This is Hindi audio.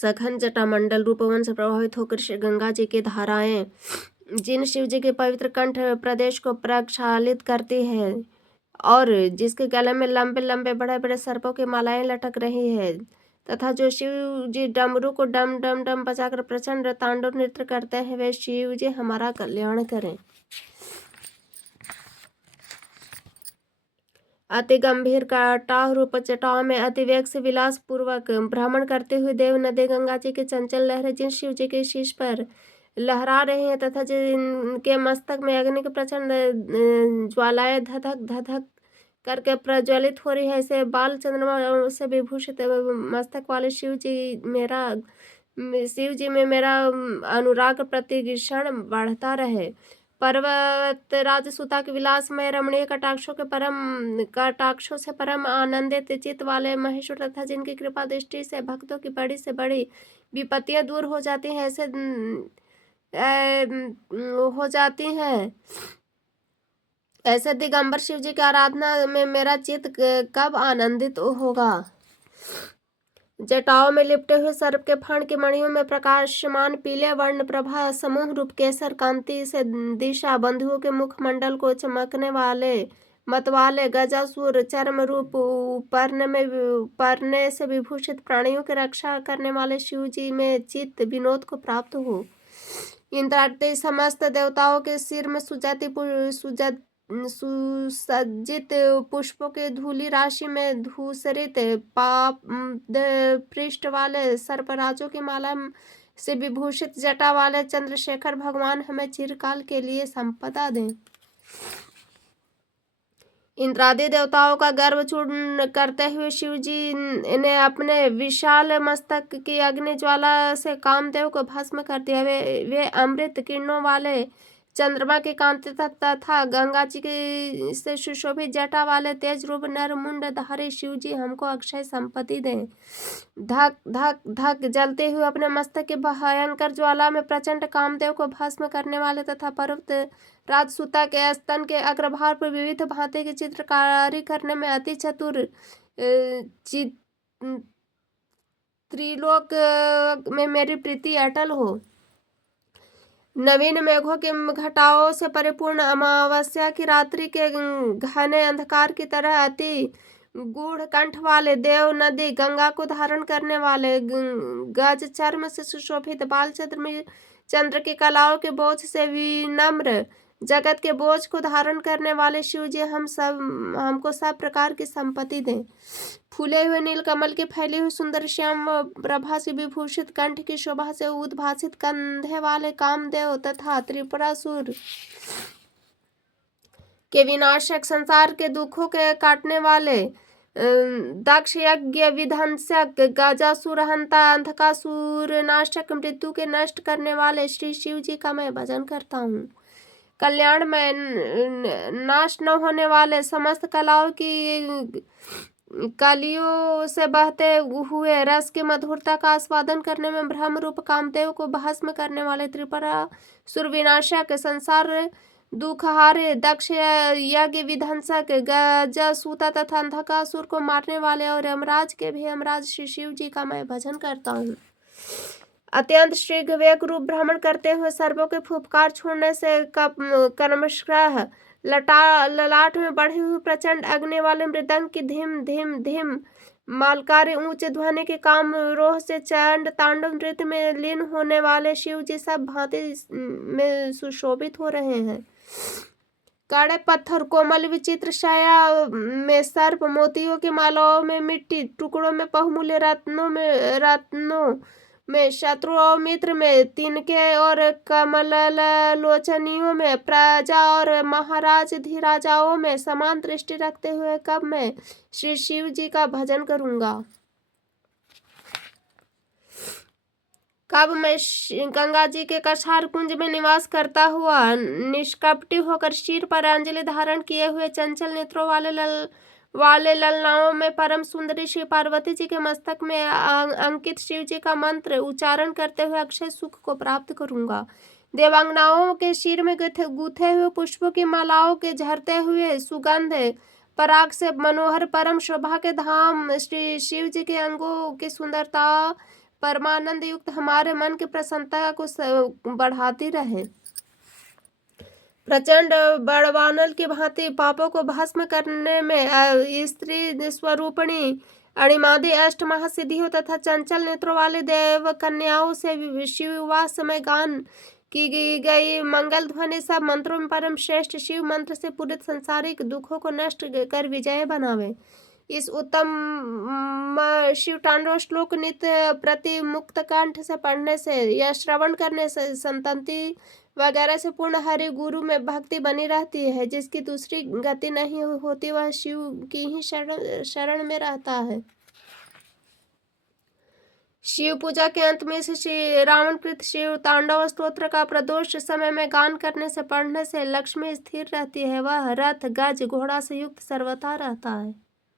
सघन जटामंडल रूपवन से प्रभावित होकर श्री गंगा जी की धाराएं जिन शिव जी के पवित्र कंठ प्रदेश को प्रक्षालित करती है और जिसके गले में लंबे लंबे बड़े बड़े सर्पों की मालाएं लटक रही है तथा जो शिव जी डमरू को डम डम डम बजाकर प्रचंड तांडव नृत्य करते हैं, वे शिव जी हमारा कल्याण करें। अति गंभीर कटाह रूप जटाओं में अति वेग से विलास पूर्वक भ्रमण करते हुए देव नदी गंगा जी की चंचल लहरें जिन शिव जी के शीश पर लहरा रही हैं तथा जिनके मस्तक में अग्नि की प्रचंड ज्वालाएं धधक धधक करके प्रज्वलित हो रही है, ऐसे बाल चंद्रमा से विभूषित मस्तक वाले शिव जी में मेरा अनुराग प्रतिक्षण बढ़ता रहे। पर्वत राज सुता के विलास में रमणीय कटाक्षों से परम आनंदित चित्त वाले महेश्वर तथा जिनकी कृपा दृष्टि से भक्तों की बड़ी से बड़ी विपत्तियां दूर हो जाती हैं, ऐसे ऐसे दिगंबर शिव जी की आराधना में मेरा चित्त कब आनंदित होगा। जटाओं में लिपटे हुए सर्प के फण की मणियों में प्रकाशमान पीले वर्ण प्रभा समूह रूप केसर कांति से दिशा बंधुओं के मुखमंडल को चमकने वाले मतवाले गजासुर चर्म रूप परने से विभूषित प्राणियों की रक्षा करने वाले शिव जी में चित्त विनोद को प्राप्त हो। इंद्रादि समस्त देवताओं के सिर में सुसज्जित पुष्पों के धूलि राशि में धूसरित पाप पृष्ठ वाले सर्पराजों की माला से विभूषित जटा वाले चंद्रशेखर भगवान हमें चिरकाल के लिए संपदा दें। इंद्रादि देवताओं का गर्व चूर्ण करते हुए शिव जी ने अपने विशाल मस्तक की अग्नि ज्वाला से कामदेव को भस्म कर दिया। वे अमृत किरणों वाले चंद्रमा की कांति तथा गंगा जी की से सुशोभित जटा वाले तेज रूप नर मुंड धारी शिव जी हमको अक्षय संपत्ति दें। धक धक धक जलते हुए अपने मस्तक की भयंकर ज्वाला में प्रचंड कामदेव को भस्म करने वाले तथा पर्वत राजसूता के स्तन के अग्रभाग पर विविध भांति की चित्रकारी करने में अति चतुर त्रिलोक में मेरी प्रीति अटल हो। नवीन मेघों के घटाओं से परिपूर्ण अमावस्या की रात्रि के घने अंधकार की तरह अति गूढ़ कंठ वाले देव नदी गंगा को धारण करने वाले गज चर्म से सुशोभित बाल चंद्र की कलाओं के बोझ से विनम्र जगत के बोझ को धारण करने वाले शिव जी हमको सब प्रकार की संपत्ति दें। फूले हुए नीलकमल की फैली हुई सुंदर श्याम प्रभा से विभूषित कंठ की शोभा से उद्भासित कंधे वाले कामदेव तथा त्रिपुरासुर के विनाशक संसार के दुखों के काटने वाले दक्ष यज्ञ विध्वंसक गजासुर हंता अंधकासुर नाशक मृत्यु के नष्ट करने वाले श्री शिव जी का मैं भजन करता हूँ। कल्याण में नाश न होने वाले समस्त कलाओं की कलियों से बहते हुए रस की मधुरता का आस्वादन करने में ब्रह्म रूप कामदेव को भस्म करने वाले त्रिपुरासुर विनाशक संसार दुखहारे दक्ष यज्ञ विध्वंसक गजासूता तथा अंधकासुर को मारने वाले और यमराज के भी यमराज श्री शिव जी का मैं भजन करता हूँ। अत्यंत शीघ्र वेग रूप भ्रमण करते हुए सर्पों के फुफकार छोड़ने से कर्मशः ललाट में बढ़ी हुई प्रचंड अग्नि वाले मृदंग की धीम धीम धीम मालकारी ऊंचे ध्वनि के काम रोह से चंड तांडव नृत्य में लीन होने वाले शिव जी सब भांति में सुशोभित हो रहे हैं। कड़े पत्थर कोमल विचित्र छाया में सर्प मोतियों की मालाओं में मिट्टी टुकड़ों में बहुमूल्य रत्नों में शत्रु और मित्र में तिनके और कमल लोचनियों में प्रजा और महाराज धीराजाओं में समान दृष्टि रखते हुए कब मैं श्री शिव जी का भजन करूंगा। कब मैं गंगा जी के कछार कुंज में निवास करता हुआ निष्कपटी होकर शीर पर अंजलि धारण किए हुए चंचल नेत्रों वाले ललनाओं में परम सुंदरी श्री पार्वती जी के मस्तक में अंकित शिव जी का मंत्र उच्चारण करते हुए अक्षय सुख को प्राप्त करूंगा। देवांगनाओं के शीर में गूथे हुए पुष्पों की मालाओं के झरते हुए सुगंध पराग से मनोहर परम शोभा के धाम श्री शिव जी के अंगों की सुंदरता परमानंद युक्त हमारे मन की प्रसन्नता को बढ़ाती रहे। प्रचंड बड़वानल की भांति पापों को भस्म करने में स्त्री स्वरूपिणी अणिमादि अष्ट महासिद्धियों तथा चंचल नेत्रों वाले देव कन्याओं से शिव विवाह समय गान की गई मंगल ध्वनि सब मंत्रों में परम श्रेष्ठ शिव मंत्र से पूरे संसारिक दुखों को नष्ट कर विजय बनावे। इस उत्तम शिव तांडव श्लोक नित्य प्रति मुक्त कंठ से पढ़ने से या श्रवण करने से संतति वगैरह से पूर्ण हरि गुरु में भक्ति बनी रहती है। जिसकी दूसरी गति नहीं होती वह शिव की ही शरण में रहता है। शिव पूजा के अंत में श्री रावणकृत शिव तांडव स्तोत्र का प्रदोष समय में गान करने से पढ़ने से लक्ष्मी स्थिर रहती है। वह रथ गज घोड़ा से युक्त सर्वथा रहता है।